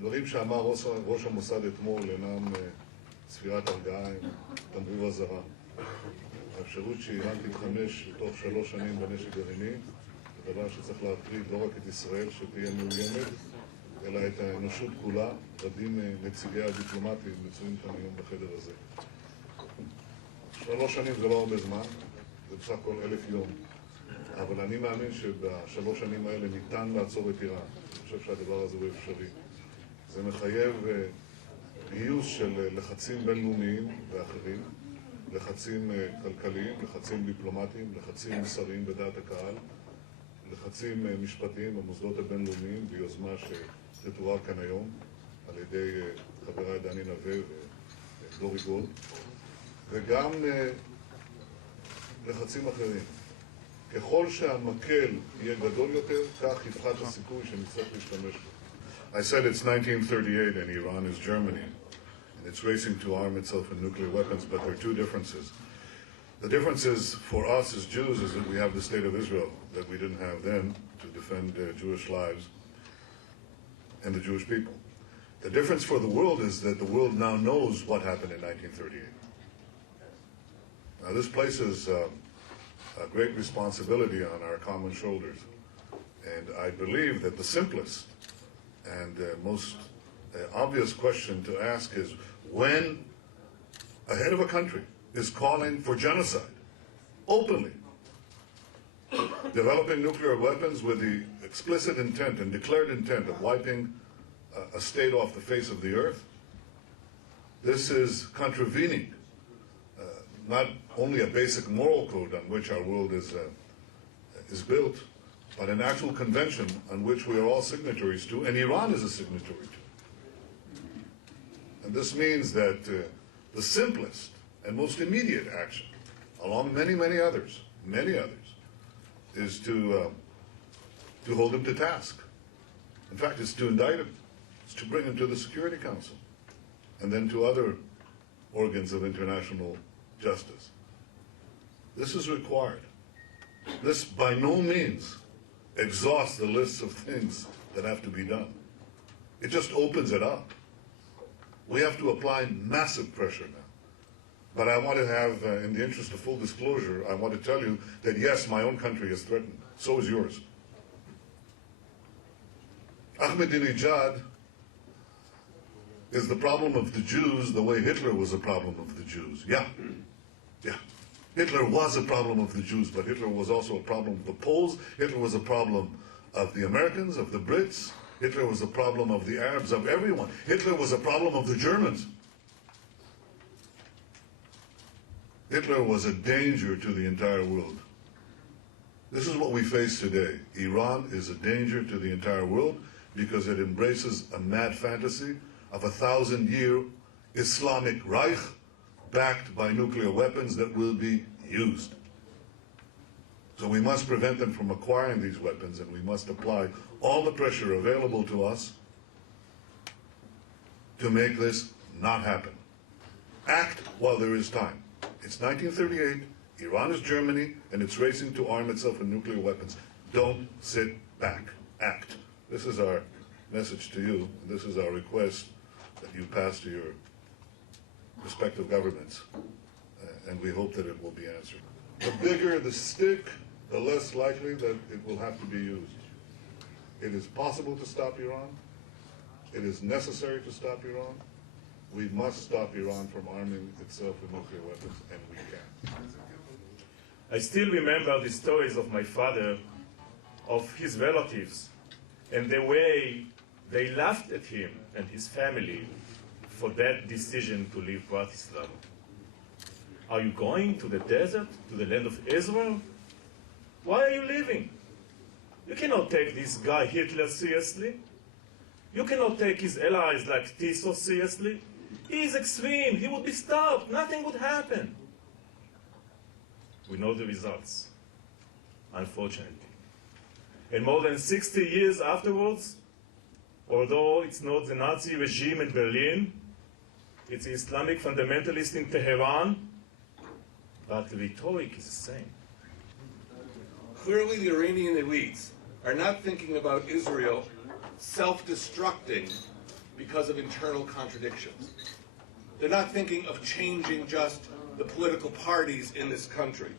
הדברים שאמר ראש המוסד אתמול אינם ספירת הרגעה, הם תמרור אזהרה. האפשרות שאיראן תתחמש בתוך 3 שנים בנשק גרעיני, זה דבר שצריך להטריד לא רק את ישראל שתהיה מאוימת, אלא את האנושות כולה. רבים נציגי הדיפלומטים מצויים כאן היום בחדר הזה. 3 שנים זה לא הרבה זמן, זה בסך הכל 1,000 יום. אבל אני מאמין שב3 שנים האלה ניתן לעצור את איראן. אני חושב שהדבר הזה הוא אפשרי. זה מחייב גיוס של לחצים בינלאומיים ואחרים, לחצים כלכליים, לחצים דיפלומטיים, לחצים מוסריים בדעת הקהל, לחצים משפטיים במוסדות הבינלאומיים, ביוזמה שתתואר כאן היום על ידי חברי דני נווה ודורי גולד, וגם לחצים אחרים. ככל שהמקל יהיה גדול יותר, כך יפחת הסיכוי שנצטרך להשתמש בו. I said it's 1938 and Iran is Germany, and it's racing to arm itself in nuclear weapons, but there are 2 differences. The differences for us as Jews is that we have the state of Israel that we didn't have then to defend Jewish lives and the Jewish people. The difference for the world is that the world now knows what happened in 1938. Now this places a great responsibility on our common shoulders, and I believe that the simplest and most obvious question to ask is, when a head of a country is calling for genocide, openly, developing nuclear weapons with the explicit intent and declared intent of wiping a state off the face of the earth, this is contravening not only a basic moral code on which our world is built, but an actual convention on which we are all signatories to, and Iran is a signatory to. And this means that the simplest and most immediate action, along many others, is to hold him to task. In fact, it's to indict him. It's to bring him to the Security Council, and then to other organs of international justice. This is required. This by no means exhausts the lists of things that have to be done. It just opens it up. We have to apply massive pressure now. But I want to have, in the interest of full disclosure, I want to tell you that yes, my own country is threatened. So is yours. Ahmadinejad is the problem of the Jews the way Hitler was a problem of the Jews. Yeah. Hitler was a problem of the Jews, but Hitler was also a problem of the Poles. Hitler was a problem of the Americans, of the Brits. Hitler was a problem of the Arabs, of everyone. Hitler was a problem of the Germans. Hitler was a danger to the entire world. This is what we face today. Iran is a danger to the entire world because it embraces a mad fantasy of a 1,000-year Islamic Reich backed by nuclear weapons that will be used. So we must prevent them from acquiring these weapons, and we must apply all the pressure available to us to make this not happen. Act while there is time. It's 1938, Iran is Germany, and it's racing to arm itself with nuclear weapons. Don't sit back. Act. This is our message to you, and this is our request that you pass to your respective governments, and we hope that it will be answered. The bigger the stick, the less likely that it will have to be used. It is possible to stop Iran. It is necessary to stop Iran. We must stop Iran from arming itself with nuclear weapons, and we can. I still remember the stories of my father, of his relatives, and the way they laughed at him and his family for that decision to leave Bratislava. Are you going to the desert, to the land of Israel? Why are you leaving? You cannot take this guy Hitler seriously. You cannot take his allies like Tiso seriously. He is extreme. He would be stopped. Nothing would happen. We know the results, unfortunately. And more than 60 years afterwards, although it's not the Nazi regime in Berlin, it's the Islamic fundamentalist in Tehran, but the rhetoric is the same. Clearly, the Iranian elites are not thinking about Israel self-destructing because of internal contradictions. They're not thinking of changing just the political parties in this country.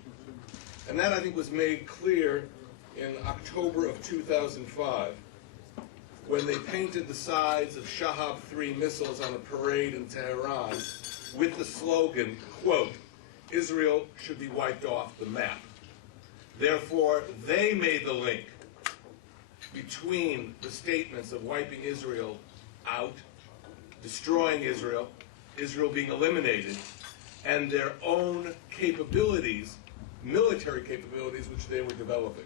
And that, I think, was made clear in October of 2005, when they painted the sides of Shahab-3 missiles on a parade in Tehran with the slogan, quote, "Israel should be wiped off the map." Therefore, they made the link between the statements of wiping Israel out, destroying Israel, Israel being eliminated, and their own capabilities, military capabilities, which they were developing.